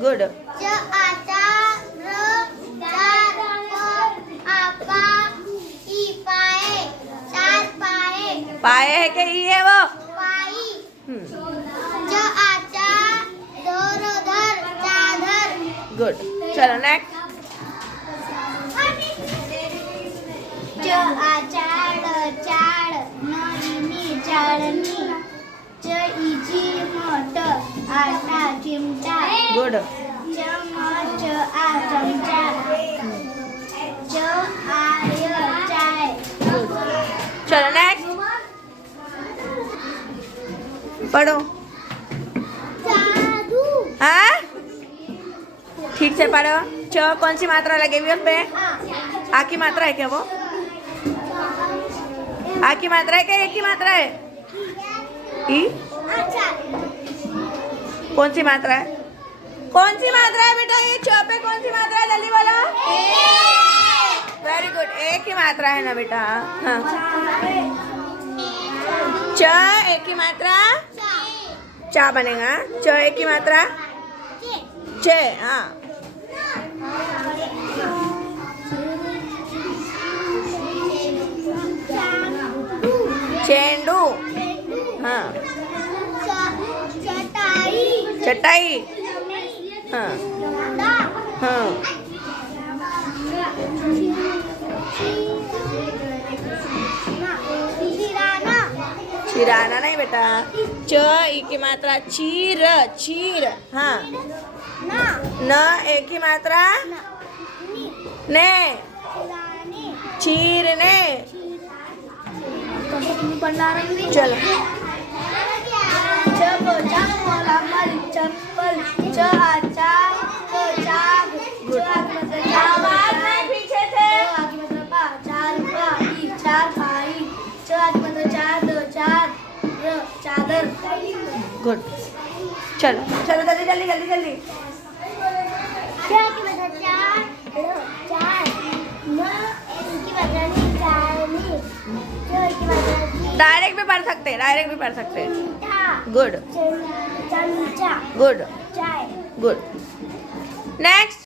Good. पाए है कि ई है वो? गुड. चलो नेक्स्ट. आटा चिमटा. गुड. चम्मच चमचा. चाय. चलो नेक्स्ट. पढ़ो. हाँ, ठीक से पढ़ो. च कौन सी मात्रा लगी हुई उस पे? आ की मात्रा है क्या वो? आ की मात्रा है क्या एक की मात्रा है? ई कौन सी मात्रा है? कौन सी मात्रा है बेटा ये? च पे कौन सी मात्रा है? जल्दी बोलो. Very good. एक ही मात्रा है ना बेटा. हाँ. च एक की मात्रा चा बनेगा. च एक की मात्रा चे. हाँ. चेंडू. हाँ. चटाई. हाँ. हाँ. चिराना नहीं बेटा. च ई की मात्रा चीर. चीर. हाँ. न एक की मात्रा ने. चीरने. चलो. चप्पल. आवाज नहीं पीछे से. चादर. गुड. चलो चलो जल्दी जल्दी जल्दी जल्दी. डायरेक्ट भी पढ़ सकते. डायरेक्ट भी पढ़ सकते. गुड. चमचा. गुड. चाय. गुड. नेक्स्ट.